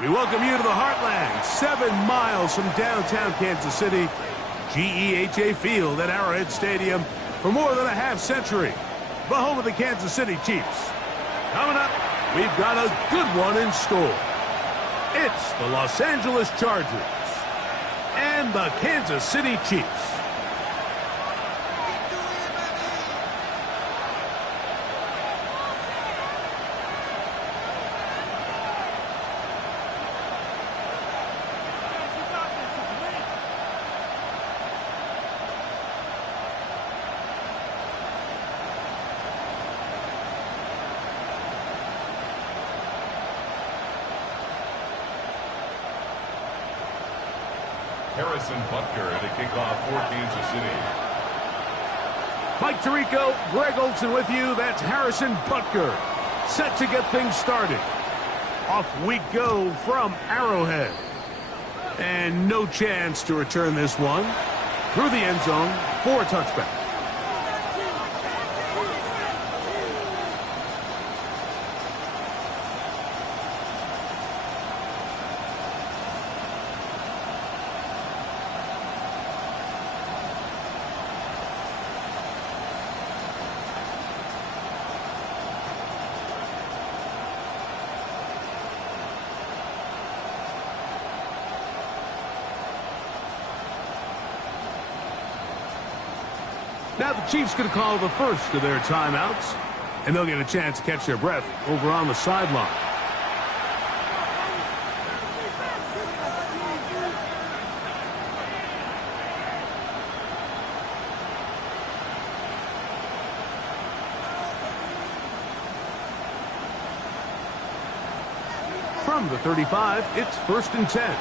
We welcome you to the Heartland, 7 miles from downtown Kansas City, GEHA Field at Arrowhead Stadium for more than a half-century, the home of the Kansas City Chiefs. Coming up, we've got a good one in store. It's the Los Angeles Chargers and the Kansas City Chiefs. Harrison Butker at a kickoff for Kansas City. Mike Tirico, Greg Olson with you. That's Harrison Butker, set to get things started. Off we go from Arrowhead. And no chance to return this one. Through the end zone for a touchback. Now the Chiefs going to call the first of their timeouts, and they'll get a chance to catch their breath over on the sideline. From the 35, it's 1st and 10.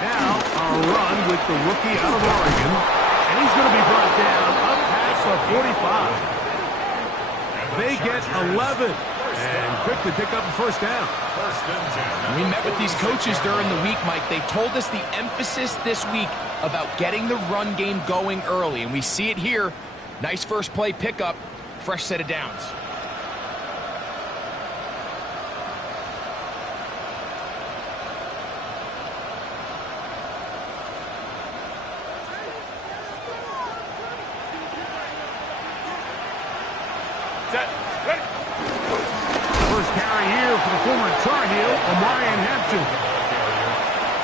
Now, a run with the rookie out of Oregon, and he's going to be brought down up past the 45. They get 11, and quickly pick up the first down. We met with these coaches during the week, Mike. They told us the emphasis this week about getting the run game going early, and we see it here. Nice first play pickup, fresh set of downs.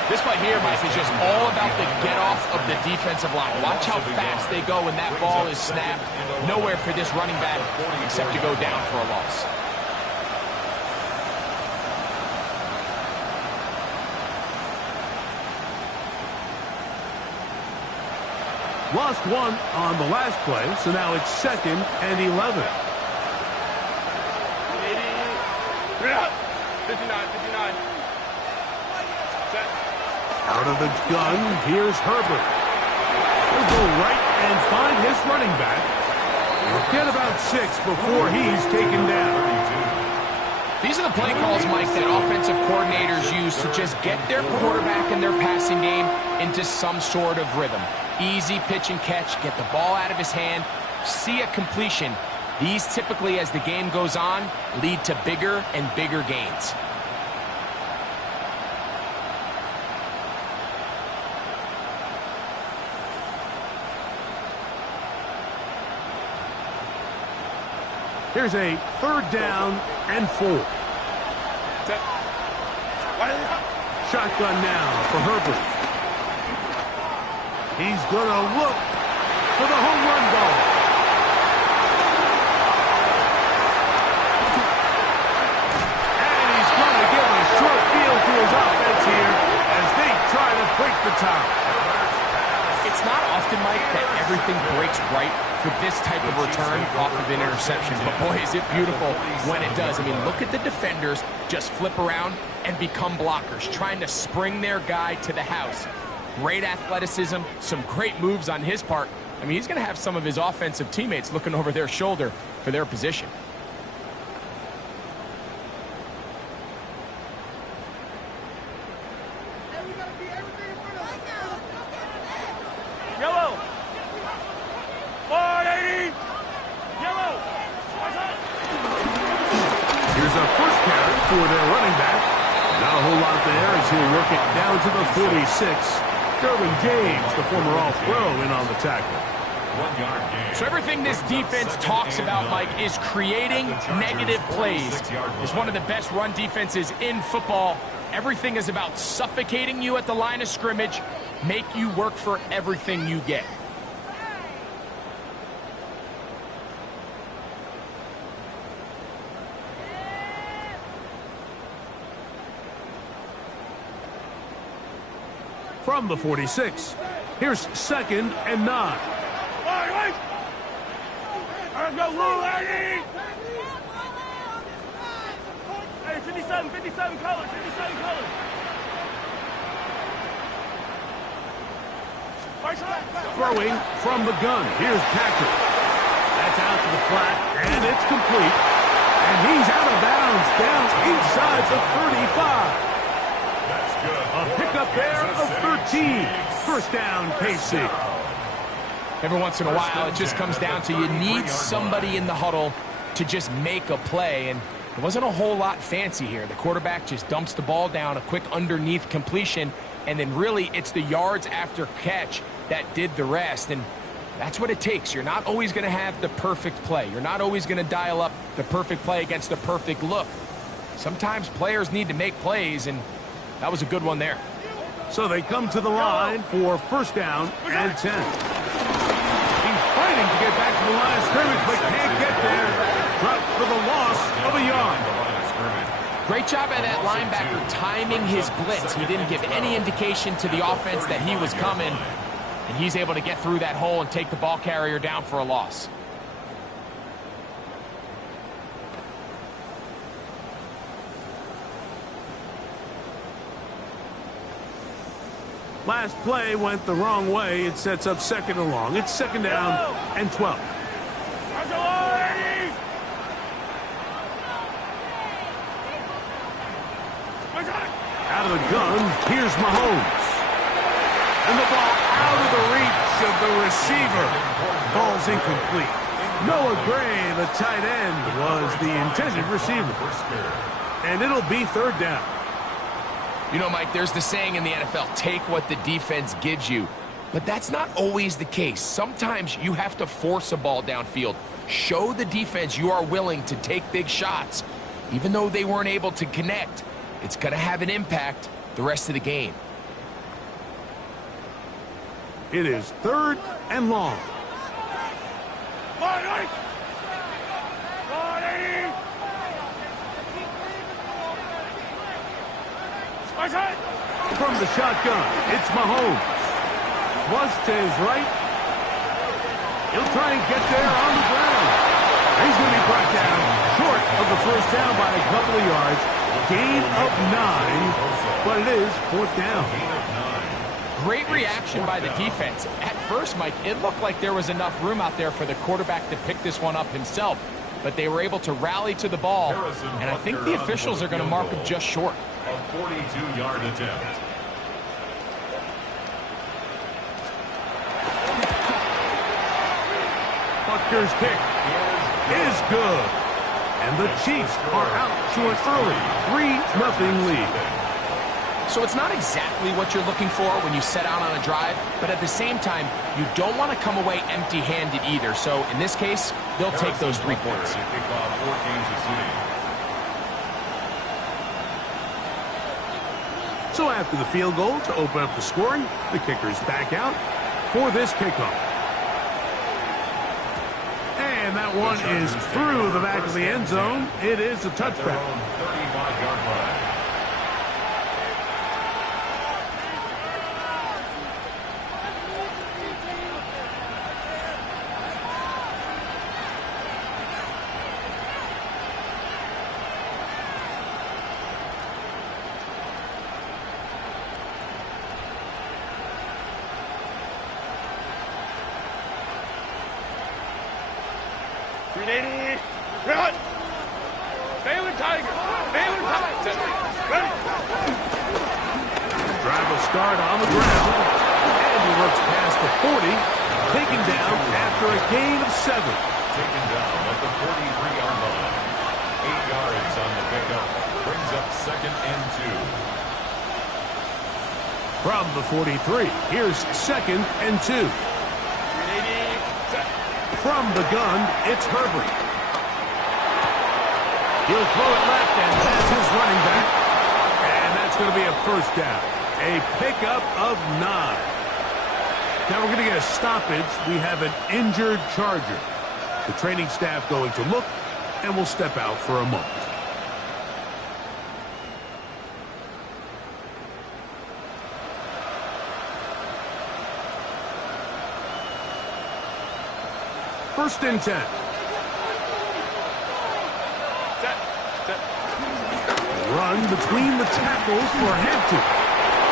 This play here, Mike, is just all about the get-off of the defensive line. Watch how fast they go when that ball is snapped. Nowhere for this running back except to go down for a loss. Lost one on the last play, so now it's 2nd and 11. 59. Out of the gun, here's Herbert. He'll go right and find his running back. He'll get about 6 before he's taken down. These are the play calls, Mike, that offensive coordinators use to just get their quarterback and their passing game into some sort of rhythm. Easy pitch and catch, get the ball out of his hand, see a completion. These typically, as the game goes on, lead to bigger and bigger gains. Here's a 3rd down and 4. Shotgun now for Herbert. He's going to look for the home run ball. And he's going to give a short field to his offense here as they try to break the tie. It's not often, Mike, that everything breaks right for this type of return off of an interception. But boy, is it beautiful when it does. I mean, look at the defenders just flip around and become blockers, trying to spring their guy to the house. Great athleticism, some great moves on his part. I mean, he's going to have some of his offensive teammates looking over their shoulder for their position. Yellow. 480. Yellow. for their running back. Not a whole lot there as he'll work it down to the 46. Derwin James, the former All-Pro, in on the tackle. 1 yard gain. So everything this defense talks about, Mike, is creating negative plays. It's one of the best run defenses in football. Everything is about suffocating you at the line of scrimmage, make you work for everything you get. From the 46, here's 2nd and 9. Hey, 57 colors, 57 colors. Throwing from the gun, here's Patrick. That's out to the flat, and it's complete. And he's out of bounds, down inside the 35. That's good. A pickup there of 13. First down, KC. Every once in a while, it just comes down to you need somebody in the huddle to just make a play, and it wasn't a whole lot fancy here. The quarterback just dumps the ball down, a quick underneath completion, and then really it's the yards after catch that did the rest, and that's what it takes. You're not always going to have the perfect play. You're not always going to dial up the perfect play against the perfect look. Sometimes players need to make plays, and that was a good one there. So they come to the line for first down and 10. He's fighting to get back to the line of scrimmage, but can't get there. Dropped for the loss of a yard. Great job by that linebacker timing his blitz. He didn't give any indication to the offense that he was coming, and he's able to get through that hole and take the ball carrier down for a loss. Last play went the wrong way. It sets up 2nd and long. It's 2nd down and 12. Out of the gun, here's Mahomes. And the ball out of the reach of the receiver. Ball's incomplete. Noah Gray, the tight end, was the intended receiver. And it'll be 3rd down. You know, Mike, there's the saying in the NFL, take what the defense gives you. But that's not always the case. Sometimes you have to force a ball downfield. Show the defense you are willing to take big shots. Even though they weren't able to connect, it's going to have an impact the rest of the game. It is 3rd and long. From the shotgun, it's Mahomes. Flush to his right. He'll try and get there on the ground. He's going to be brought down short of the first down by a couple of yards. Gain of 9, but it is 4th down. Great reaction by the defense. At first, Mike, it looked like there was enough room out there for the quarterback to pick this one up himself, but they were able to rally to the ball, and I think the officials are going to mark him just short. A 42-yard attempt. Butker's kick is good. And the Chiefs are out to an early 3-0 lead. So it's not exactly what you're looking for when you set out on a drive, but at the same time, you don't want to come away empty-handed either. So in this case, they'll take those 3 points. So after the field goal to open up the scoring, the kicker's back out for this kickoff. And that one is through the back of the end zone. It is a touchback. 35-yard line. Run! Baylor Tiger! Baylor Tiger! Ready! Drive will start on the ground. And he works past the 40. Taken down after a gain of 7. Taken down at the 43-yard line. 8 yards on the pickup. Brings From the 43, here's 2nd and 2. From the gun, it's Herbert. He'll throw it left, and that's his running back. And that's going to be a first down. A pickup of 9. Now we're going to get a stoppage. We have an injured Charger. The training staff going to look, and we'll step out for a moment. First and 10. Run between the tackles for Hampton.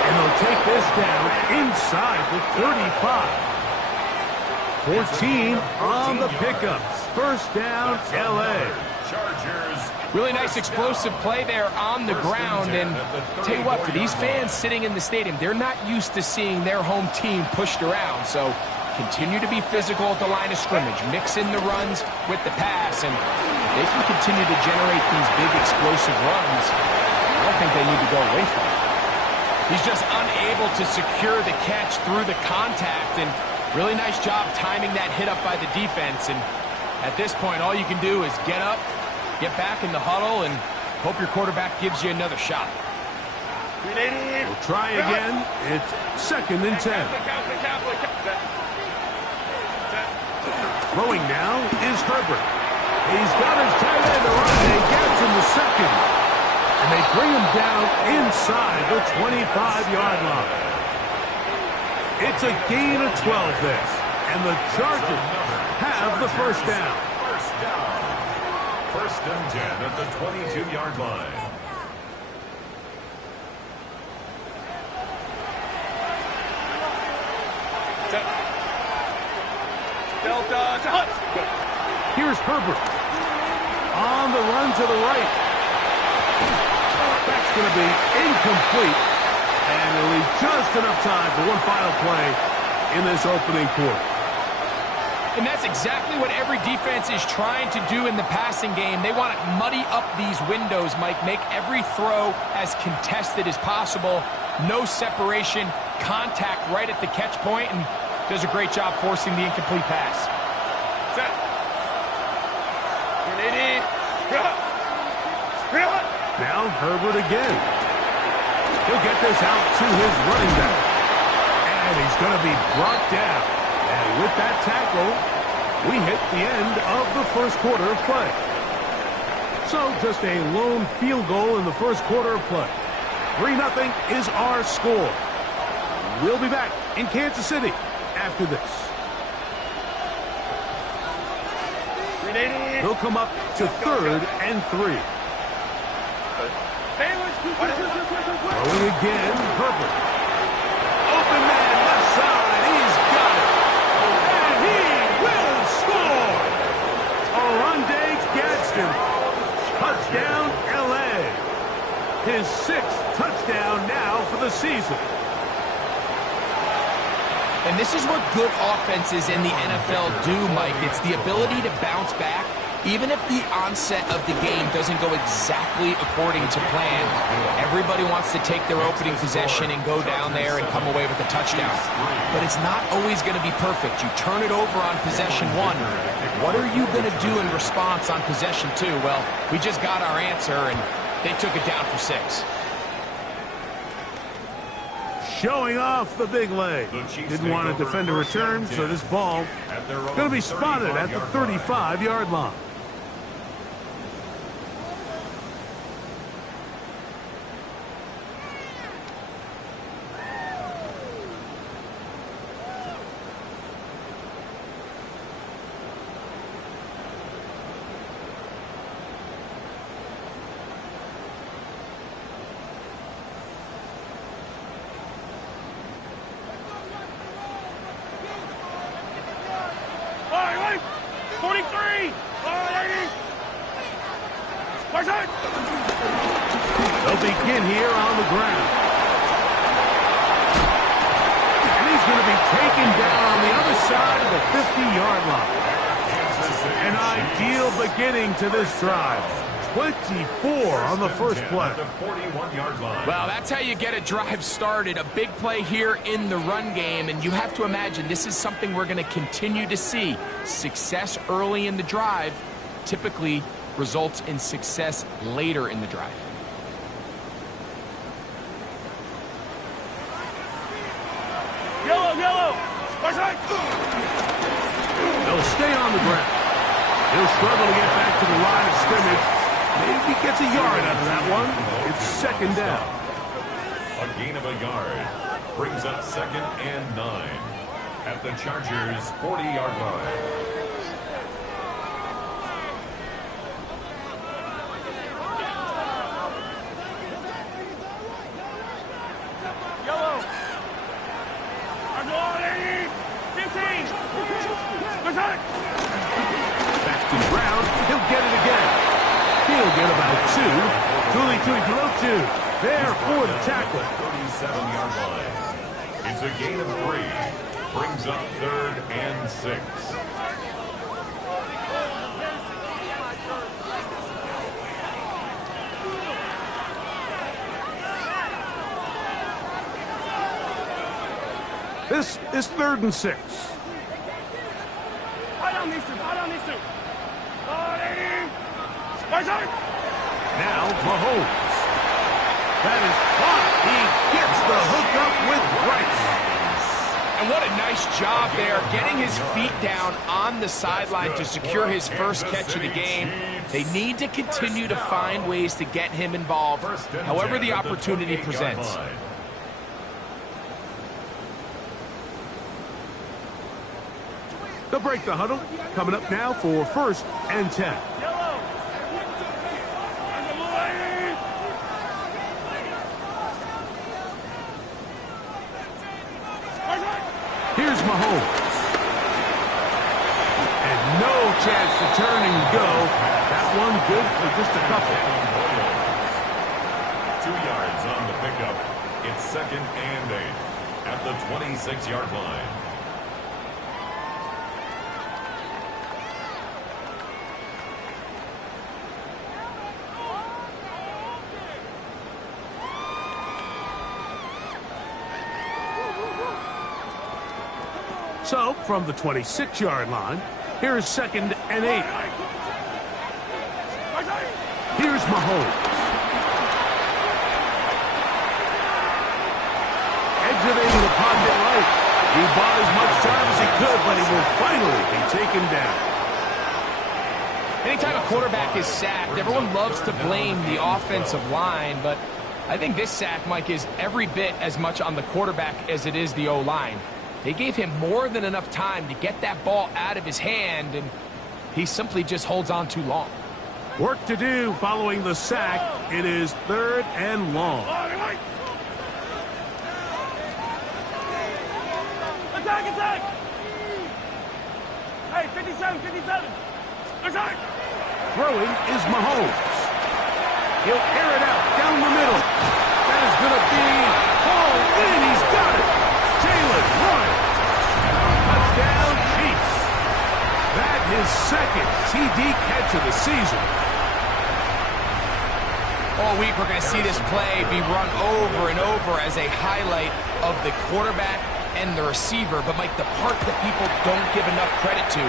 And they'll take this down inside the 35. 14 on the pickups. First down, LA. Chargers. Really nice explosive play there on the ground. And tell you what, for these fans sitting in the stadium, they're not used to seeing their home team pushed around. So continue to be physical at the line of scrimmage. Mix in the runs with the pass. And if they can continue to generate these big explosive runs, I don't think they need to go away from it. He's just unable to secure the catch through the contact. And really nice job timing that hit up by the defense. And at this point, all you can do is get up, get back in the huddle, and hope your quarterback gives you another shot. We'll try again. It's 2nd and 10. Throwing now is Herbert. He's got his tight end around. He gets him the 2nd. And they bring him down inside the 25-yard line. It's a gain of 12 there. And the Chargers have the first down. First and 10 at the 22-yard line. Here's Herbert. On the run to the right. That's going to be incomplete. And it'll leave just enough time for one final play in this opening quarter. And that's exactly what every defense is trying to do in the passing game. They want to muddy up these windows, Mike. Make every throw as contested as possible. No separation, contact right at the catch point, and does a great job forcing the incomplete pass. Now Herbert again. He'll get this out to his running back. And he's going to be brought down. And with that tackle, we hit the end of the first quarter of play. So just a lone field goal in the first quarter of play. 3-0 is our score. We'll be back in Kansas City after this. He'll come up to 3rd and 3. Throwing again, Herbert. Open man left side. He's got it. And he will score. Oronde Gadsden. Touchdown, LA. His 6th touchdown now for the season. And this is what good offenses in the NFL do, Mike. It's the ability to bounce back, even if the onset of the game doesn't go exactly according to plan. Everybody wants to take their opening possession and go down there and come away with a touchdown. But it's not always going to be perfect. You turn it over on possession 1. What are you going to do in response on possession 2? Well, we just got our answer, and they took it down for 6. Showing off the big leg. Didn't want to defend a return, so this ball going to be spotted at the 35-yard line. They'll begin here on the ground. And he's going to be taken down on the other side of the 50-yard line. An ideal beginning to this drive. 24 on the first play. At the 41-yard line. Well, that's how you get a drive started. A big play here in the run game, and you have to imagine this is something we're going to continue to see. Success early in the drive typically results in success later in the drive. Yellow, yellow. Backside. They'll stay on the ground. He'll struggle to get back to the line of scrimmage. Maybe gets a yard out of that one. It's second down. A gain of a yard brings up 2nd and 9 at the Chargers' 40-yard line. Yellow. I'm going. 15. Backside. Back to the ground. He'll get it again. He'll get about 2. Tuli Tuipulotu there for the tackle. 37-yard line. It's a gain of 3. Brings up 3rd and 6. This is 3rd and 6. Right on these two. Right on these two. Backside. Now Mahomes. That is caught. He gets the hookup with Rice. And what a nice job there, getting his feet down on the sideline to secure his first catch of the game. They need to continue to find ways to get him involved, however the opportunity presents. They'll break the huddle. Coming up now for 1st and 10. Yellow. Here's Mahomes. And no chance to turn and go. That one good for just a couple. 2 yards on the pickup. It's 2nd and 8 at the 26-yard line. So, from the 26-yard line, here is 2nd and 8. Here's Mahomes. Exiting the pocket right. He bought as much time as he could, but he will finally be taken down. Anytime a quarterback is sacked, everyone loves to blame the offensive line, but I think this sack, Mike, is every bit as much on the quarterback as it is the O-line. They gave him more than enough time to get that ball out of his hand, and he simply just holds on too long. Work to do following the sack. It is 3rd and long. Attack, attack! Hey, 57, 57! Attack! Throwing is Mahomes. He'll air it out down the middle. That is going to be hauled in. He's got it. Jalen Warren. Touchdown, Chiefs. That is 2nd TD catch of the season. All week we're going to see this play be run over and over as a highlight of the quarterback and the receiver. But, Mike, the part that people don't give enough credit to,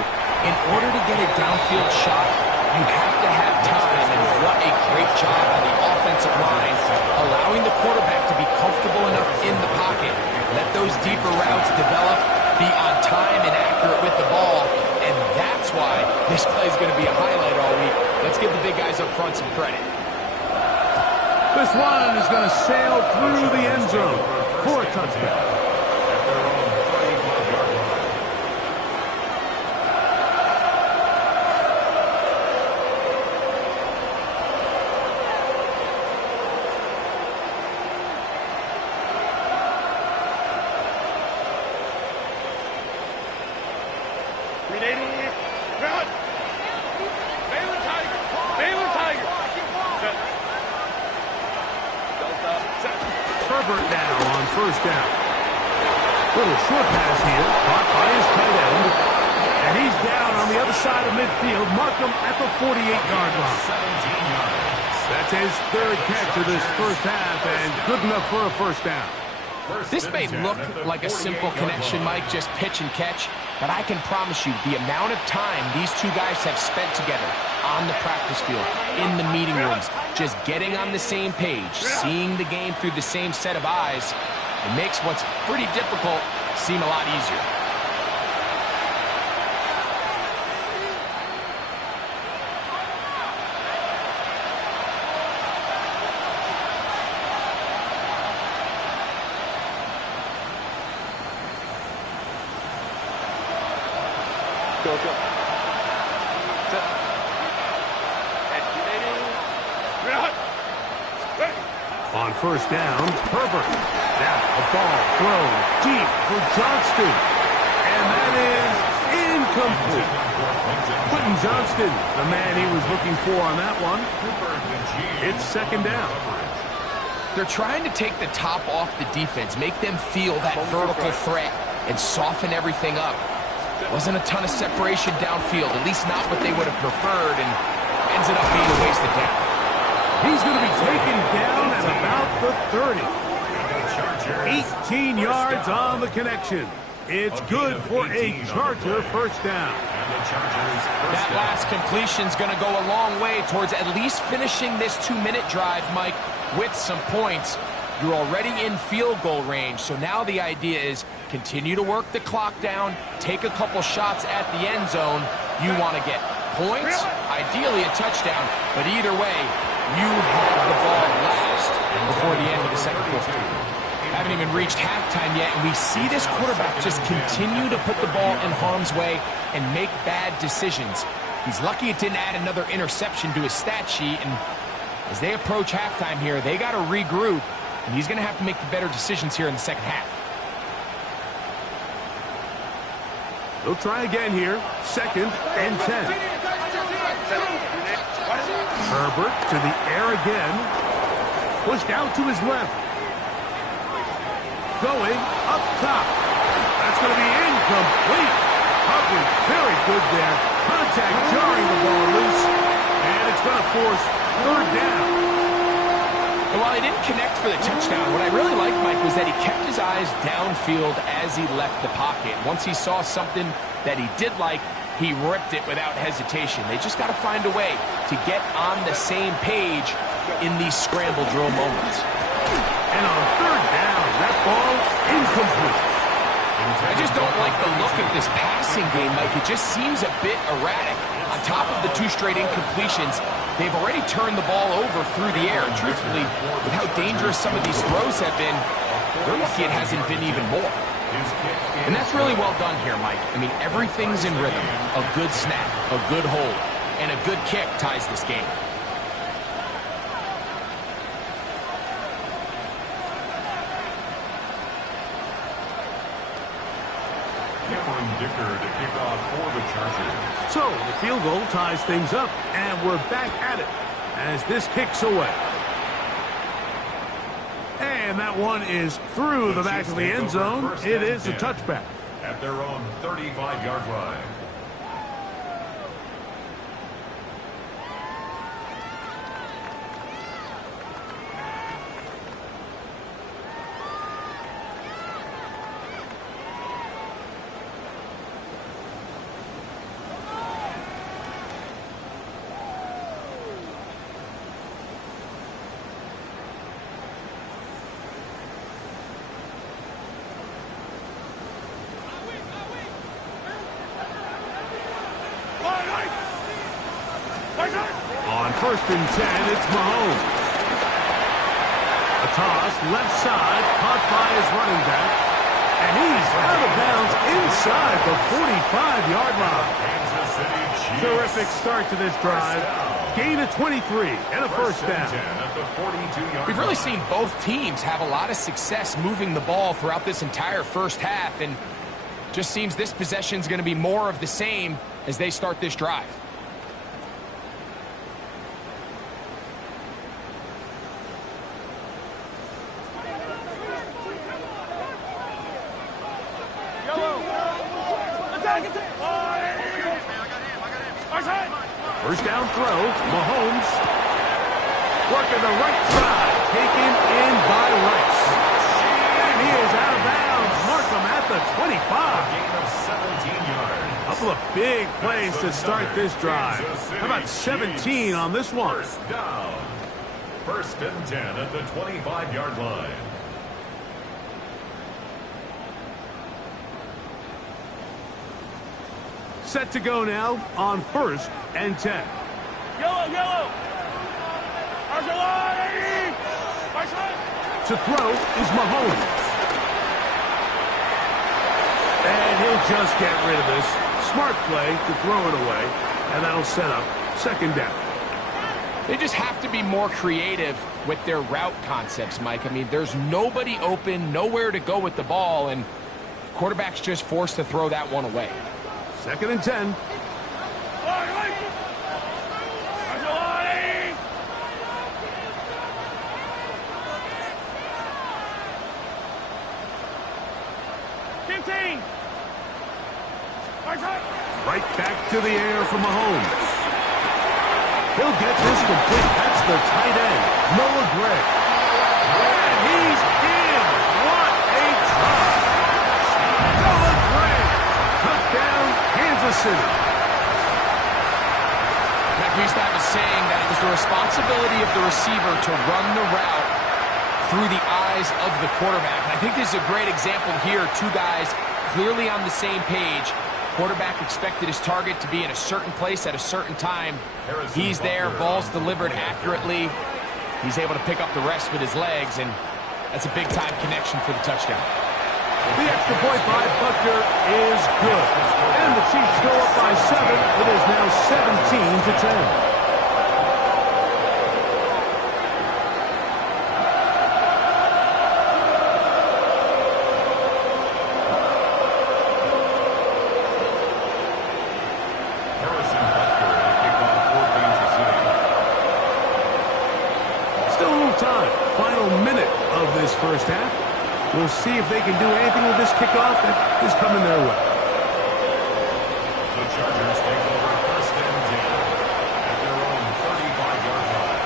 in order to get a downfield shot, you have to have time. And what a great job on the offensive line, allowing the quarterback to be comfortable enough in the pocket. Let those deeper routes develop, be on time and accurate with the ball. And that's why this play is going to be a highlight all week. Let's give the big guys up front some credit. This one is going to sail through the end zone for a touchdown. Herbert now on 1st down. Little short pass here, caught by his tight end. And he's down on the other side of midfield. Mark him at the 48-yard line. 17 yards. That's his third catch of this first half, and good enough for a first down. This may look like a simple connection, Mike, just pitch and catch, but I can promise you the amount of time these two guys have spent together on the practice field, in the meeting rooms, just getting on the same page, seeing the game through the same set of eyes, it makes what's pretty difficult seem a lot easier. On first down, Herbert. Now a ball thrown deep for Johnston. And that is incomplete. Quentin Johnston, the man he was looking for on that one. It's second down. They're trying to take the top off the defense, make them feel that vertical threat, and soften everything up. Wasn't a ton of separation downfield, at least not what they would have preferred, and ends it up being a wasted down. He's going to be taken down at about the 30. 18 yards on the connection. It's good for a Charger first down. That last completion's going to go a long way towards at least finishing this 2-minute drive, Mike, with some points. You're already in field goal range, so now the idea is continue to work the clock down, take a couple shots at the end zone. You want to get points, ideally a touchdown, but either way, you have the ball last before the end of the second quarter. Haven't even reached halftime yet, and we see this quarterback just continue to put the ball in harm's way and make bad decisions. He's lucky it didn't add another interception to his stat sheet, and as they approach halftime here, they got to regroup, and he's going to have to make the better decisions here in the second half. They'll try again here. Second and 10. Herbert to the air again. Pushed out to his left. Going up top. That's going to be incomplete. Coverage very good there. Contact jarring the ball loose. And it's going to force third down. And while he didn't connect for the touchdown, what I really liked, Mike, was that he kept his eyes downfield as he left the pocket. Once he saw something that he did like, he ripped it without hesitation. They just got to find a way to get on the same page in these scramble drill moments. And on third down, that ball incomplete. I just don't like the look of this passing game, Mike. It just seems a bit erratic. On top of the 2 straight incompletions, they've already turned the ball over through the air. And truthfully, with how dangerous some of these throws have been, they're lucky it hasn't been even more. And that's really well done here, Mike. I mean, everything's in rhythm. A good snap, a good hold, and a good kick ties this game. Dicker to kick off for the Chargers. So the field goal ties things up, and we're back at it as this kicks away. And that one is through the back of the end zone. It is a touchback. At their own 35-yard line. On first and 10, it's Mahomes. A toss, left side, caught by his running back. And he's out of bounds inside the 45-yard line. Terrific start to this drive. Gain of 23 and a first down. We've really seen both teams have a lot of success moving the ball throughout this entire first half, and just seems this possession's going to be more of the same as they start this drive. First down throw, Mahomes. Working the right side, taken in by Rice. And he is out of bounds. Mark him at the 25. Gain of 17 yards. Couple of big plays to start this drive. How about 17 on this one? First down. First and 10 at the 25-yard line. Set to go now on first and 10. Yellow, yellow. Arcelani! To throw is Mahomes. And he'll just get rid of this. Smart play to throw it away. And that'll set up second down. They just have to be more creative with their route concepts, Mike. I mean, there's nobody open, nowhere to go with the ball, and quarterback's just forced to throw that one away. Second and 10. Arcelani! 15! Right back to the air for Mahomes. He'll get this complete. That's the tight end, Noah Gray. And he's in. What a try. Noah Gray. Touchdown, Kansas City. Mac, we used to have a saying that it was the responsibility of the receiver to run the route through the eyes of the quarterback. And I think this is a great example here. Two guys clearly on the same page. Quarterback expected his target to be in a certain place at a certain time. He's there, ball's delivered accurately. He's able to pick up the rest with his legs, and that's a big-time connection for the touchdown. The extra point by Buckner is good. And the Chiefs go up by 7. It is now 17-10. First half. We'll see if they can do anything with this kickoff that is coming their way. The Chargers take over first and 10 at their own 35-yard line.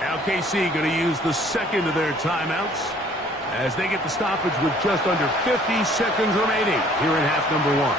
Now KC going to use the second of their timeouts as they get the stoppage with just under 50 seconds remaining here in half number 1.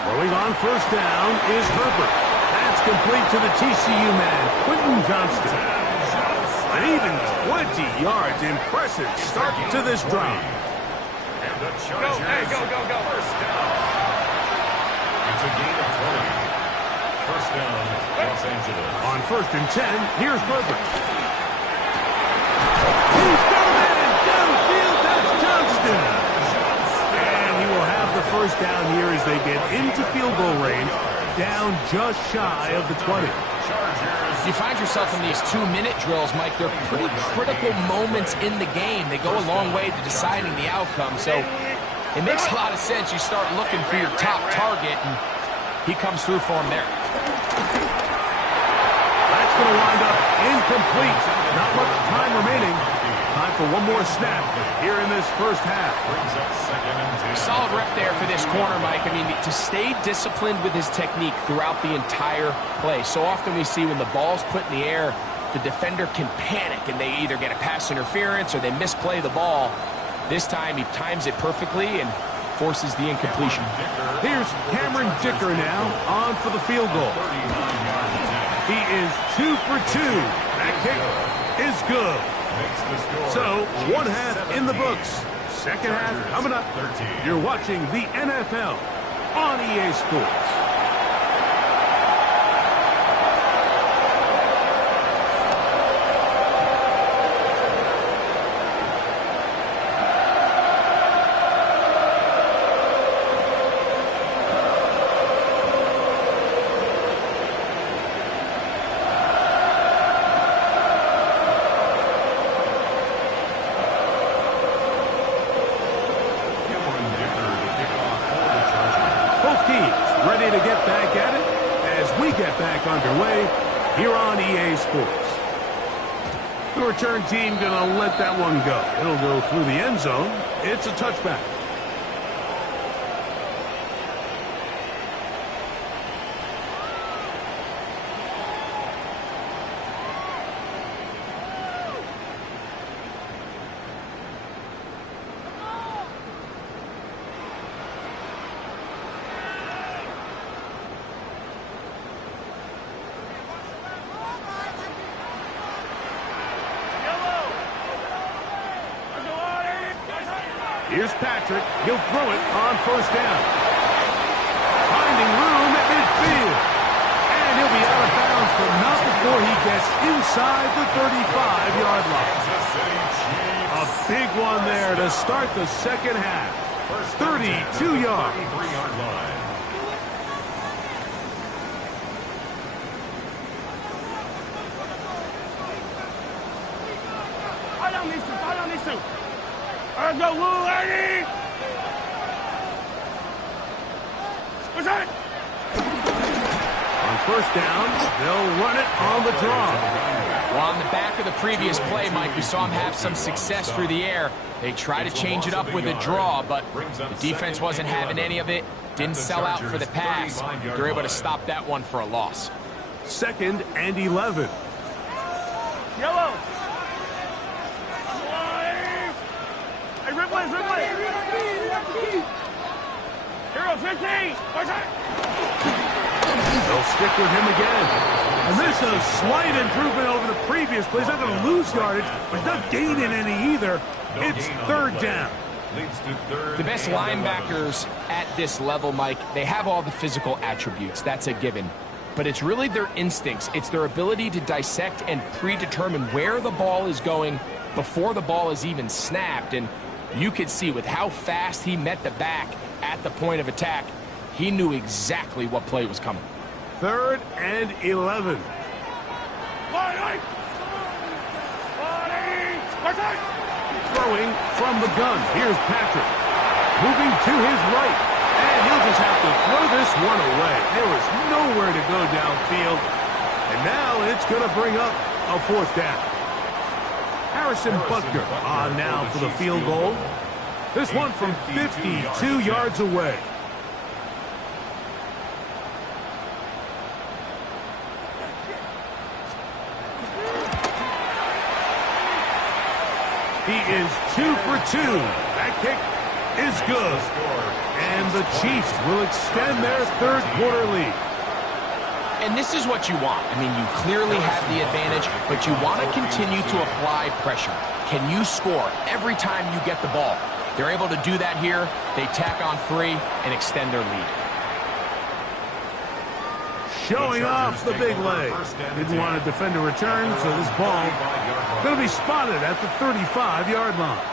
Throwing on first down is Herbert. That's complete to the TCU man, Quentin Johnston. An even 20 yards. Impressive start to this drive. And the Chargers go. First down. It's a gain of 20. First down, Los Angeles. On first and 10, here's Herbert. He's got a man downfield. That's Johnston. And he will have the first down here as they get into field goal range, down just shy of the 20. You find yourself in these 2-minute drills, Mike. They're pretty critical moments in the game. They go a long way to deciding the outcome. So it makes a lot of sense. You start looking for your top target, and he comes through for him there. That's going to wind up incomplete. Not much time remaining. Time for one more snap here in this first half. Brings up second and 10. Solid rep there for this corner, Mike. I mean, to stay disciplined with his technique throughout the entire play. So often we see when the ball's put in the air, the defender can panic and they either get a pass interference or they misplay the ball. This time he times it perfectly and forces the incompletion. Here's Cameron Dicker now on for the field goal. He is 2 for 2. That kick is good. So, one half in the books. Second half coming up. You're watching the NFL on EA Sports. Both teams ready to get back at it as we get back underway here on EA Sports. The return team going to let that one go. It'll go through the end zone. It's a touchback. Here's Patrick. He'll throw it on first down. Finding room at midfield. And he'll be out of bounds, but not before he gets inside the 35-yard line. A big one there to start the second half. 32 yards. Let's go, Lou, Eddie! What's that? On first down, they'll run it on the draw. Well, on the back of the previous play, Mike, we saw him have some success through the air. They tried to change it up with a draw, but the defense wasn't having any of it. Didn't sell out for the pass. They're able to stop that one for a loss. 2nd and 11. Yellow! Hey, Ripley! Hero 15! What's that? They'll stick with him again. And this is a slight improvement over the previous play. He's not going to lose yardage, but he's not gaining any either. It's third down. The best linebackers at this level, Mike, they have all the physical attributes. That's a given. But it's really their instincts. It's their ability to dissect and predetermine where the ball is going before the ball is even snapped. And you could see with how fast he met the back at the point of attack, he knew exactly what play was coming. 3rd and 11. Throwing from the gun. Here's Patrick. Moving to his right. And he'll just have to throw this one away. There was nowhere to go downfield. And now it's going to bring up a 4th down. Harrison Butker on now for the field goal. This one from 52 yards away. He is 2 for 2. That kick is good. And the Chiefs will extend their third quarter lead. And this is what you want. I mean, you clearly have the advantage, but you want to continue to apply pressure. Can you score every time you get the ball? They're able to do that here. They tack on 3 and extend their lead. Showing off the big leg. Didn't want to defend a return, so this ball going to be spotted at the 35-yard line.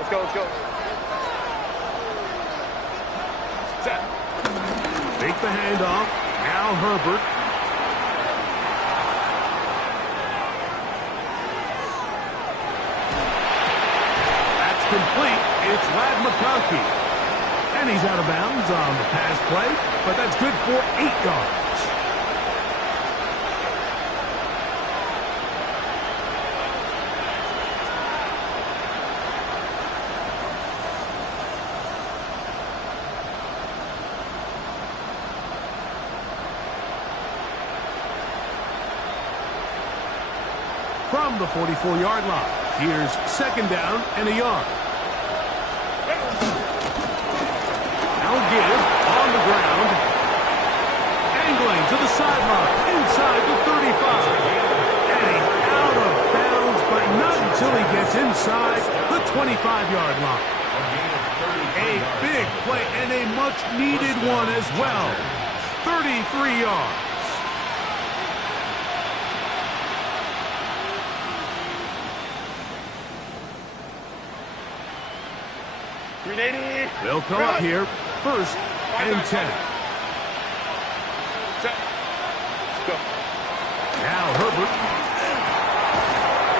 Let's go. Set. Take the handoff. Now Herbert. That's complete. It's Lad McConkey. And he's out of bounds on the pass play, but that's good for 8 yards. From the 44-yard line, here's 2nd down and a yard. Now give on the ground. Angling to the sideline, inside the 35. And he's out of bounds, but not until he gets inside the 25-yard line. big play and a much-needed one as well. 33 yards. They'll come up here, 1st and 10. Now Herbert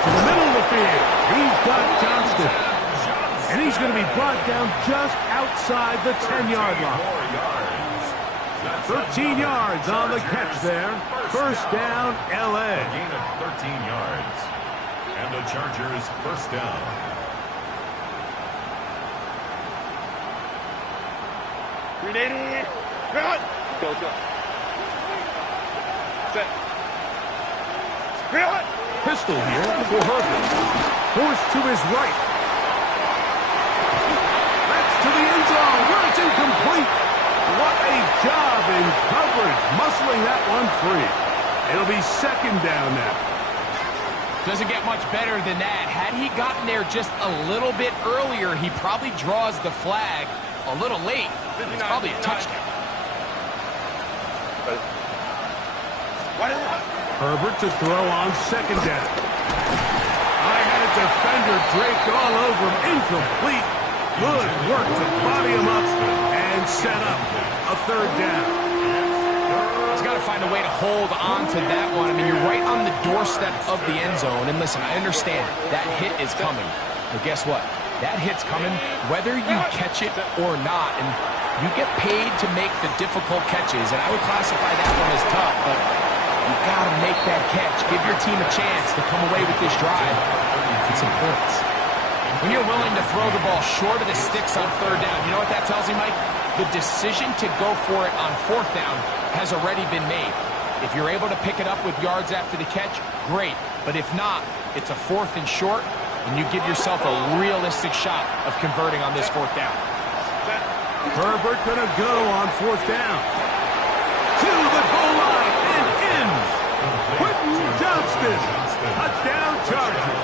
to the middle of the field. He's got Johnston. And he's going to be brought down just outside the 10-yard line. 13 yards on the catch there. 1st down, LA. A gain of 13 yards. And the Chargers 1st down. Go. Set. Pistol here for Herbert. Forced to his right. That's to the end zone where it's incomplete. What a job in coverage, muscling that one free. It'll be 2nd down now. Doesn't get much better than that. Had he gotten there just a little bit earlier, he probably draws the flag a little late. It's probably a touchdown. Herbert to throw on 2nd down. I had a defender draped all over him. Incomplete. Good work to body him up and set up a 3rd down. He's got to find a way to hold on to that one. I mean, you're right on the doorstep of the end zone. And listen, I understand that hit is coming. But guess what? That hit's coming whether you catch it or not. And you get paid to make the difficult catches. And I would classify that one as tough, but you got to make that catch. Give your team a chance to come away with this drive and some points. When you're willing to throw the ball short of the sticks on 3rd down, you know what that tells you, Mike? The decision to go for it on 4th down has already been made. If you're able to pick it up with yards after the catch, great. But if not, it's a 4th and short, and you give yourself a realistic shot of converting on this 4th down. Herbert gonna go on 4th down. To the goal line and in. Quentin Johnston. Touchdown Chargers.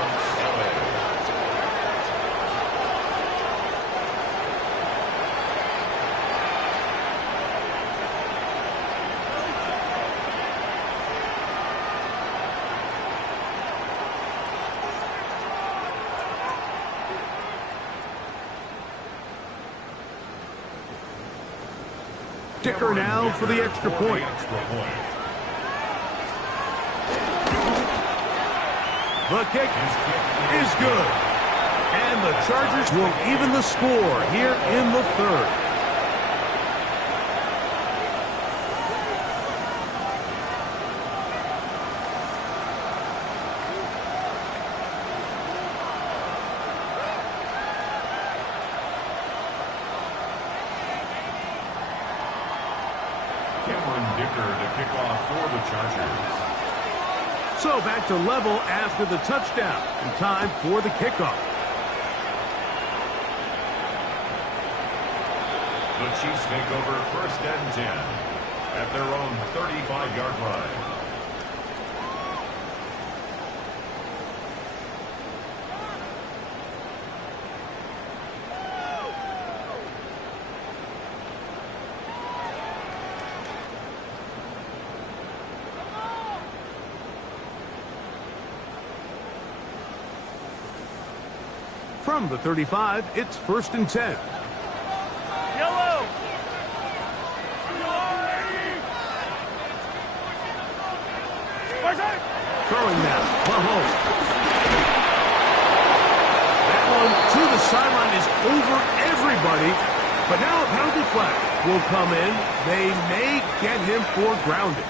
Dicker now for the extra point. The kick is good. And the Chargers will even the score here in the 3rd. So back to level after the touchdown. And time for the kickoff. The Chiefs take over 1st and 10 at their own 35-yard line. From the 35, it's 1st and 10. Yellow. Throwing now, Mahomes. That one to the sideline is over everybody. But now a penalty flag will come in. They may get him for grounding.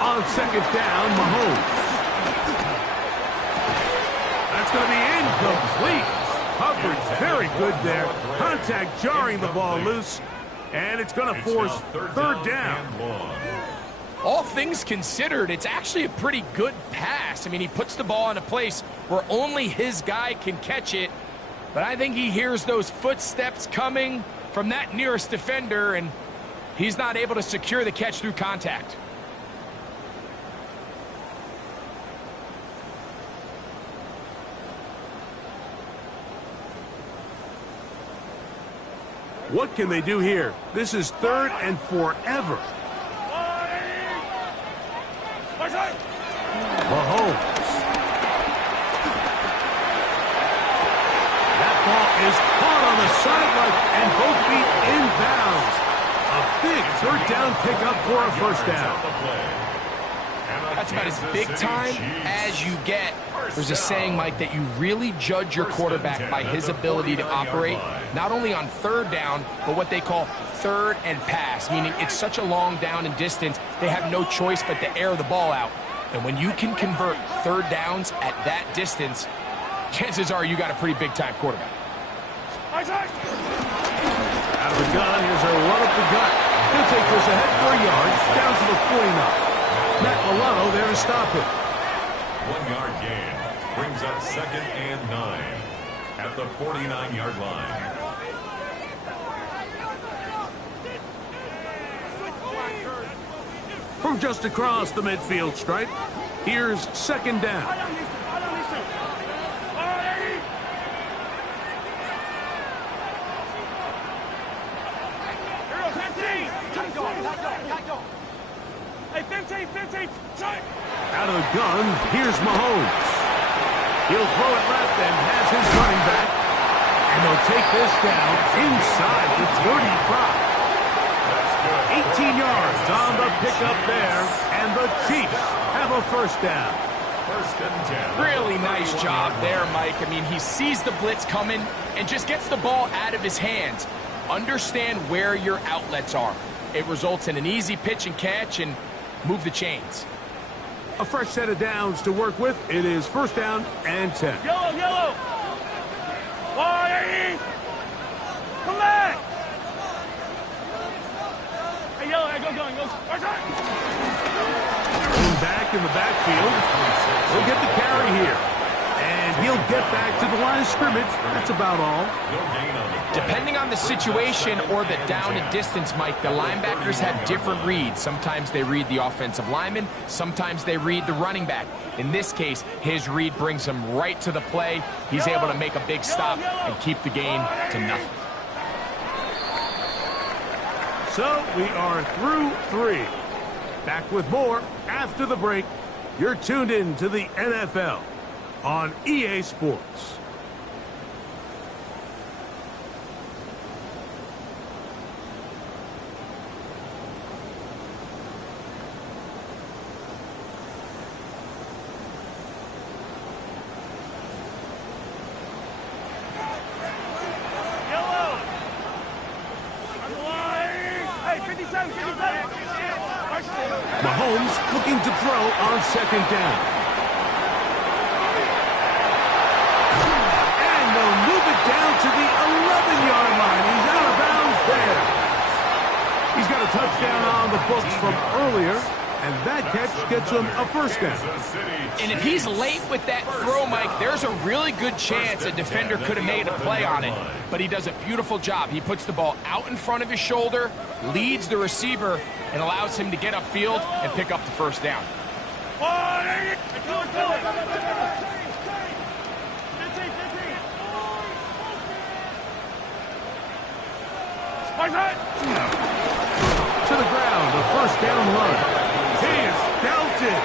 On 2nd down, Mahomes. That's going to be incomplete. Coverage very good there. Contact jarring the ball loose. And it's going to force third down. All things considered, it's actually a pretty good pass. I mean, he puts the ball in a place where only his guy can catch it. But I think he hears those footsteps coming from that nearest defender, and he's not able to secure the catch through contact. What can they do here? This is third and forever. Mahomes. That ball is caught on the sideline, and both feet inbounds. A big third down pickup for a first down. That's about as big time as you get. There's a saying, Mike, that you really judge your quarterback by his ability to operate not only on third down, but what they call third and pass, meaning it's such a long down and distance, they have no choice but to air the ball out. And when you can convert third downs at that distance, chances are you got a pretty big-time quarterback. Out of the gun, here's a run up the gut. He'll take this ahead for a yard, down to the 49. Matt Milano there to stop it. 1 yard gain brings up 2nd and 9 at the 49-yard line. From just across the midfield stripe, here's 2nd down. Hey, 15. Out of the gun, here's Mahomes. He'll throw it left and has his running back. And they'll take this down inside the 35. 18 yards on the pickup there, and the Chiefs have a first down. First and 10. Really nice job there, Mike. I mean, he sees the blitz coming and just gets the ball out of his hands. Understand where your outlets are. It results in an easy pitch and catch and move the chains. A fresh set of downs to work with. It is first down and 10. Yellow. Why? Come back. Hey, yellow, go. Going back in the backfield. He'll get the carry here. And he'll get back to the line of scrimmage. That's about all. Depending on the situation or the down and distance, Mike, the linebackers have different reads. Sometimes they read the offensive lineman. Sometimes they read the running back. In this case, his read brings him right to the play. He's able to make a big stop and keep the game to nothing. So we are through 3. Back with more after the break. You're tuned in to the NFL on EA Sports. Mahomes looking to throw on 2nd down. And they'll move it down to the 11-yard line. He's out of bounds there. He's got a touchdown on the books from earlier, and that catch gets him a first down. And if he's late with that throw, Mike, there's a really good chance a defender could have made a play on it. But he does a beautiful job. He puts the ball out in front of his shoulder, leads the receiver, and allows him to get upfield and pick up the first down. To the ground, a first down run. He is belted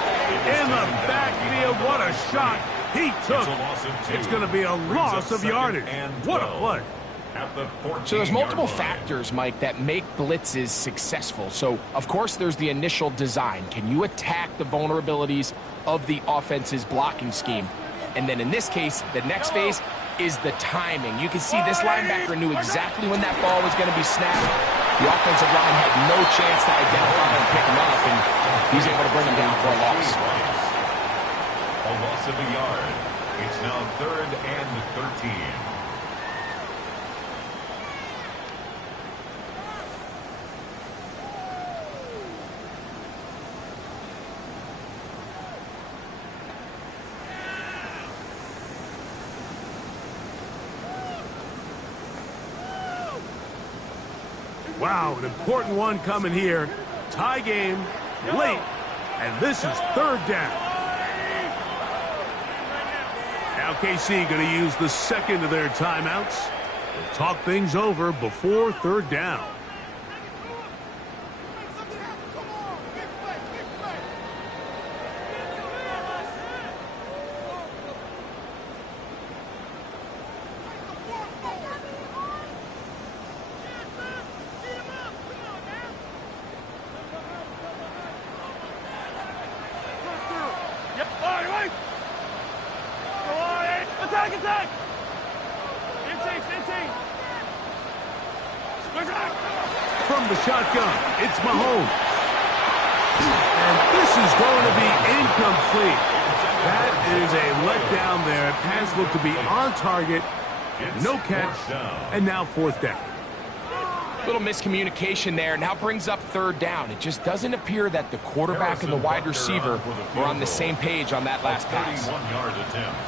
in the backfield. What a shot he took. It's going to be a loss of yardage. What a play. So there's multiple factors, Mike, that make blitzes successful. So, of course, there's the initial design. Can you attack the vulnerabilities of the offense's blocking scheme? And then in this case, the next phase is the timing. You can see this linebacker knew exactly when that ball was going to be snapped. The offensive line had no chance to identify and pick him up, and he's able to bring him down for a loss. A loss of a yard. It's now 3rd and 13. Wow, an important one coming here. Tie game, late, and this is third down. Now KC going to use the second of their timeouts to talk things over before third down. Attack! From the shotgun, it's Mahomes. And this is going to be incomplete. That is a letdown there. Pass looked to be on target. No catch. And now fourth down. Little miscommunication there. Now brings up third down. It just doesn't appear that the quarterback and the wide receiver were on the same page on that last pass. 31-yard attempt.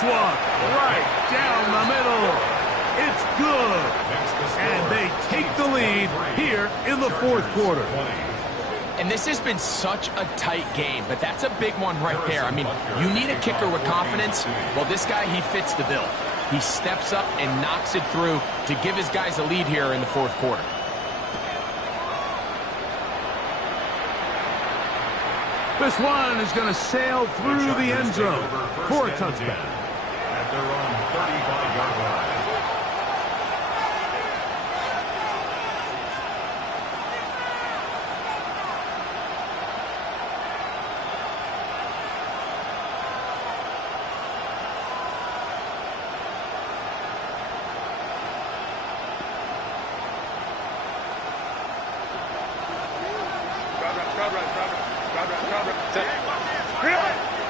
One right down the middle. It's good. And they take the lead here in the fourth quarter. And this has been such a tight game, but that's a big one right there. I mean, you need a kicker with confidence. Well, this guy, he fits the bill. He steps up and knocks it through to give his guys a lead here in the fourth quarter. This one is going to sail through the end zone for a touchdown. At their own 35-yard line.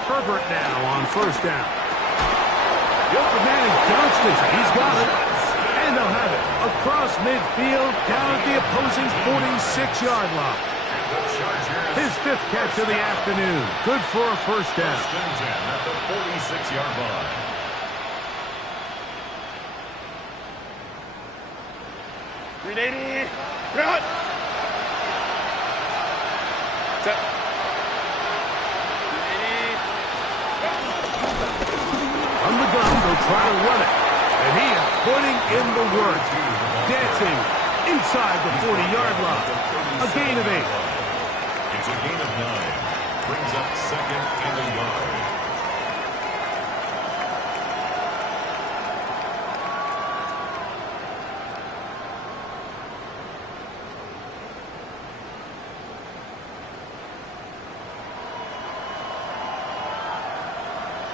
Herbert now on first down. The open man is Johnston. He's got it. And they'll have it across midfield down at the opposing 46-yard line. His fifth catch of the afternoon. Good for a first down. At the 46-yard line. On the gun, they'll try to run it. And he is putting in the work. Dancing inside the 40-yard line. A gain of 8. It's a gain of 9. Brings up second and a yard.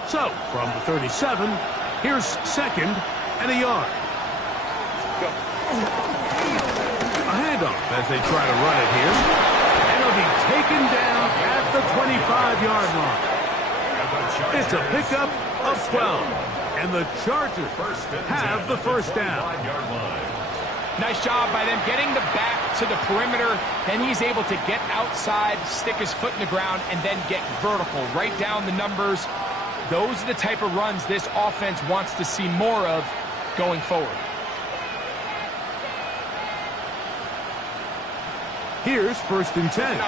So, from the 37, here's second and a yard. A handoff as they try to run it here. And it'll be taken down at the 25-yard line. It's a pickup of 12. And the Chargers have the first down. Nice job by them getting the back to the perimeter. Then he's able to get outside, stick his foot in the ground, and then get vertical. Right down the numbers. Those are the type of runs this offense wants to see more of going forward. Here's first and 10.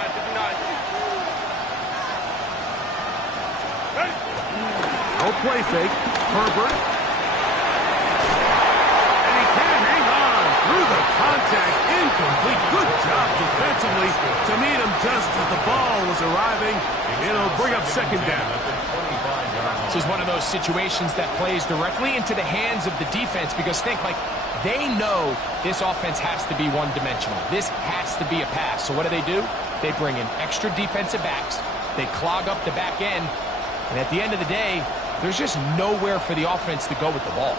No play fake. Herbert. And he can't hang on through the contact. Incomplete. Good job defensively to meet him just as the ball was arriving. It'll bring up second down. This is one of those situations that plays directly into the hands of the defense because think, like, they know this offense has to be one-dimensional. This has to be a pass. So what do? They bring in extra defensive backs. They clog up the back end. And at the end of the day, there's just nowhere for the offense to go with the ball.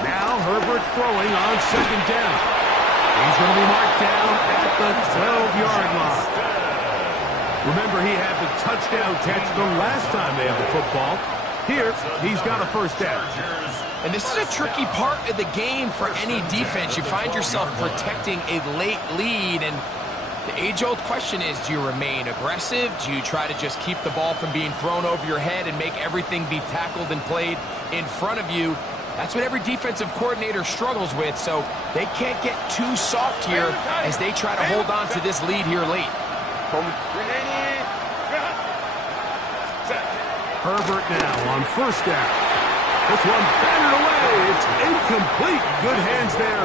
Now Herbert throwing on second down. He's going to be marked down at the 12-yard line. Remember, he had the touchdown catch the last time they had the football. Here, he's got a first down. And this is a tricky part of the game for any defense. You find yourself protecting a late lead, and the age-old question is, do you remain aggressive? Do you try to just keep the ball from being thrown over your head and make everything be tackled and played in front of you? That's what every defensive coordinator struggles with, so they can't get too soft here as they try to hold on to this lead here late. Herbert now on first down. This one batted away. It's incomplete. Good hands there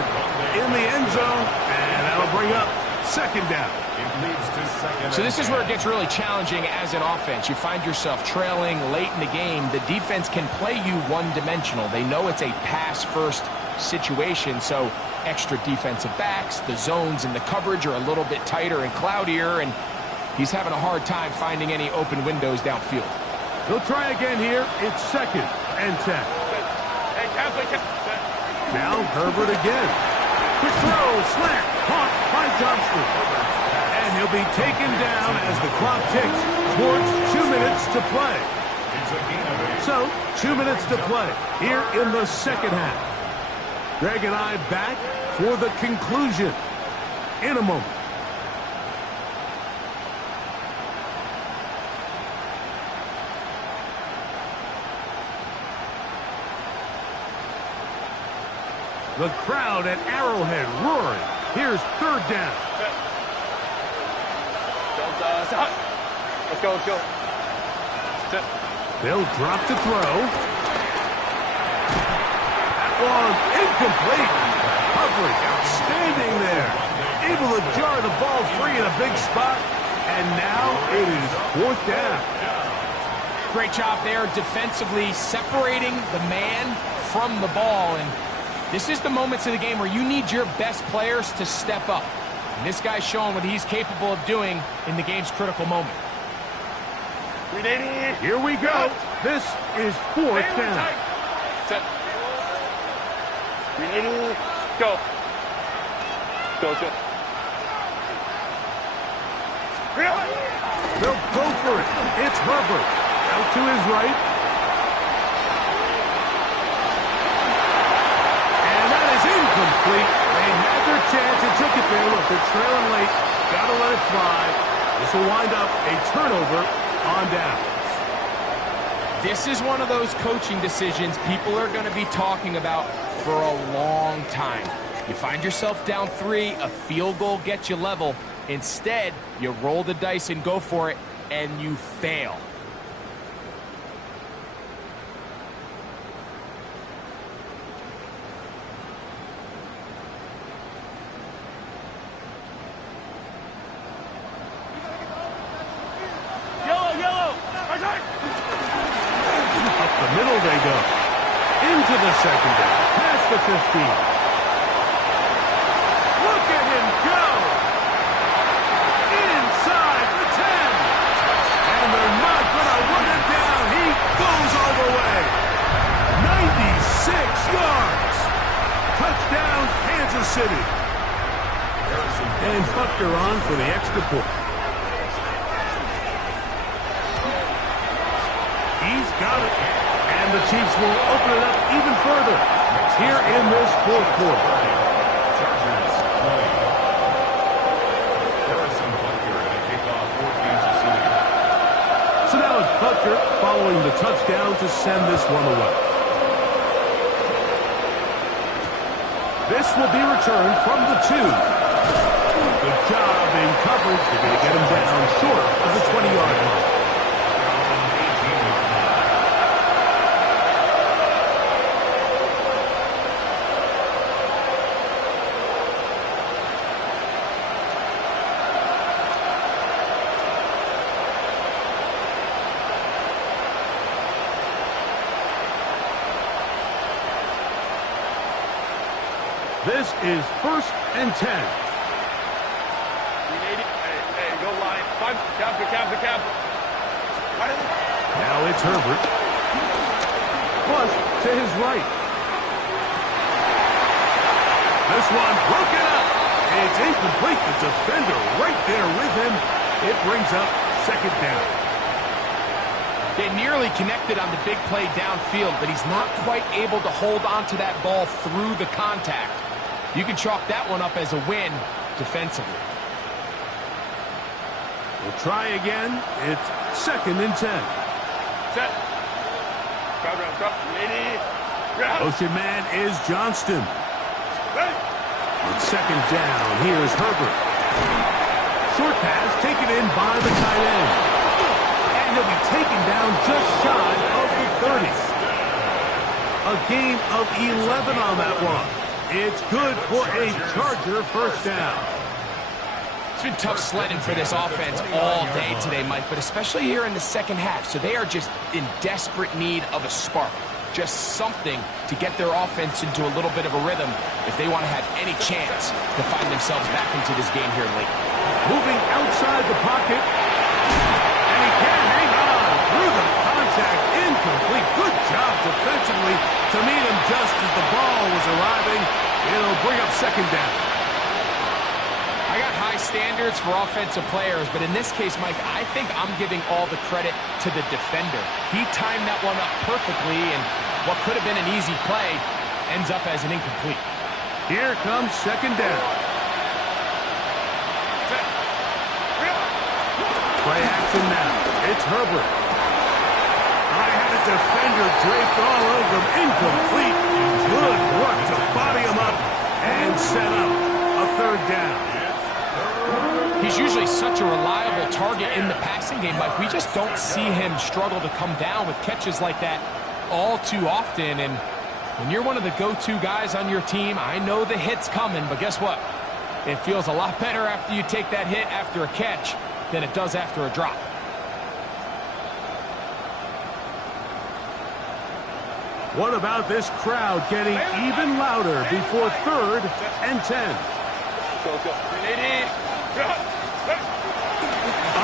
in the end zone, and that'll bring up second down. So this is where it gets really challenging as an offense. You find yourself trailing late in the game. The defense can play you one-dimensional. They know it's a pass-first situation, so extra defensive backs, the zones and the coverage are a little bit tighter and cloudier, and he's having a hard time finding any open windows downfield. He'll try again here. It's second and 10. Now Herbert again. Quick throw, slant, caught by Johnston. And he'll be taken down as the clock ticks towards 2 minutes to play. So, 2 minutes to play here in the second half. Greg and I back for the conclusion in a moment. The crowd at Arrowhead roaring. Here's third down. Let's go, let's go. They'll drop to throw. That one incomplete. Coverage outstanding there. Able to jar the ball free in a big spot. And now it is fourth down. Great job there defensively, separating the man from the ball. And this is the moments of the game where you need your best players to step up. And this guy's showing what he's capable of doing in the game's critical moment. Here we go. This is fourth down. Go. Go, go. They'll go for it. It's Herbert. Out to his right. And that is incomplete. They had their chance and took it there. Look, they're trailing late. Got to let it fly. This will wind up a turnover on downs. This is one of those coaching decisions people are going to be talking about for a long time. You find yourself down 3, a field goal gets you level. Instead, you roll the dice and go for it, and you fail. Middle they go. Into the second down. Past the 15. Look at him go. Inside the 10. And they're not going to run it down. He goes all the way. 96 yards. Touchdown, Kansas City. And Buckner on for the extra point. He's got it. And the Chiefs will open it up even further here in this fourth quarter. So now it's Butker following the touchdown to send this one away. This will be returned from the 2. Good job in coverage. They're going to get him down short of the 20-yard line. This is first and 10. Hey, go line. Cap. Now it's Herbert. Flush to his right. This one broken up. It's incomplete. The defender right there with him. It brings up second down. They nearly connected on the big play downfield, but he's not quite able to hold on to that ball through the contact. You can chalk that one up as a win defensively. We'll try again. It's 2nd and 10. Set. Drop. Ready. Motion man is Johnston. On 2nd down, here's Herbert. Short pass taken in by the tight end. And he'll be taken down just shy of the 30. A gain of 11 on that one. It's good for a Charger first down. It's been tough sledding for this offense all day today, Mike, but especially here in the second half. So they are just in desperate need of a spark. Just something to get their offense into a little bit of a rhythm if they want to have any chance to find themselves back into this game here late. Moving outside the pocket. And he can't hang on through the contact. Incomplete. Good job defensively to meet him just as the ball was arriving. It'll bring up 2nd down. I got high standards for offensive players, but in this case, Mike, I think I'm giving all the credit to the defender. He timed that one up perfectly, and what could have been an easy play ends up as an incomplete. Here comes 2nd down. Play action now. It's Herbert. I had a defender draped all over him. Incomplete. Good work to body him up and set up a 3rd down. He's usually such a reliable target in the passing game, Mike. We just don't see him struggle to come down with catches like that all too often. And when you're one of the go-to guys on your team, I know the hit's coming, but guess what? It feels a lot better after you take that hit after a catch than it does after a drop. What about this crowd getting even louder before 3rd and 10?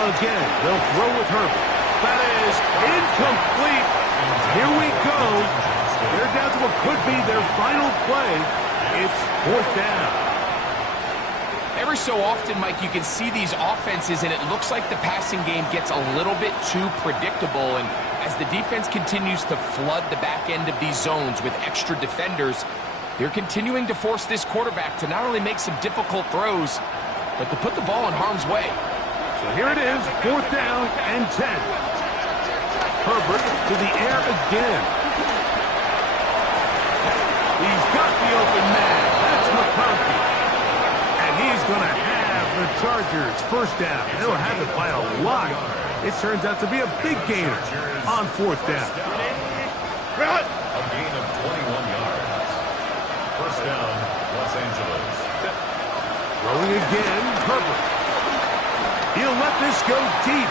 Again, they'll throw with Herbert. That is incomplete. Here we go. They're down to what could be their final play. It's 4th down. Every so often, Mike, you can see these offenses, and it looks like the passing game gets a little bit too predictable. And as the defense continues to flood the back end of these zones with extra defenders, they're continuing to force this quarterback to not only make some difficult throws, but to put the ball in harm's way. So here it is, 4th down and 10. Herbert to the air again. He's got the open man. That's McConkey. And he's going to have the Chargers first down. They'll have it by a lot. It turns out to be a big gainer on 4th down. A gain of 21 yards. First down, Los Angeles. Throwing again, Herbert. He'll let this go deep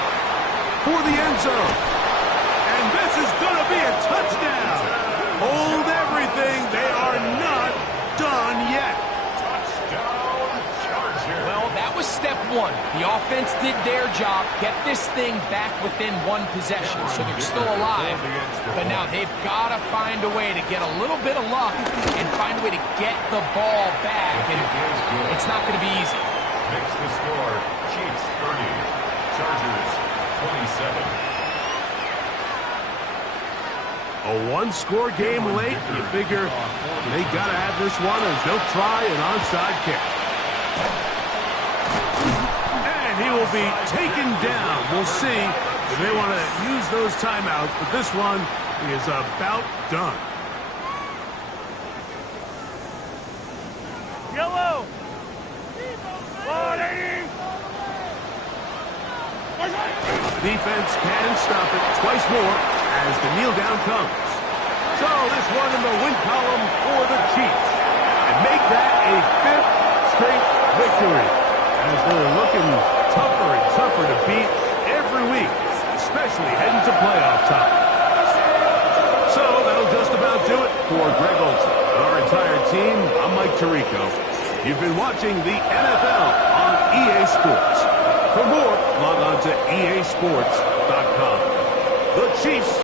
for the end zone. And this is going to be a touchdown. Hold everything. They are not done yet. Touchdown, Chargers. Well, that was step one. The offense did their job, get this thing back within one possession, so they're still alive. But now they've got to find a way to get a little bit of luck and find a way to get the ball back. And it's not going to be easy. Makes the score, Chiefs 30, Chargers 27. A one-score game late. You figure they got to have this one as they'll try an onside kick. And he will be taken down. We'll see if they want to use those timeouts, but this one is about done. Yellow. Defense can stop it twice more as the kneel down comes. So this one in the win column for the Chiefs. And make that a 5th straight victory as they're looking tougher and tougher to beat every week, especially heading to playoff time. So that'll just about do it for Greg Olsen and our entire team. I'm Mike Tirico. You've been watching the NFL on EA Sports. For more, log on to easports.com. The Chiefs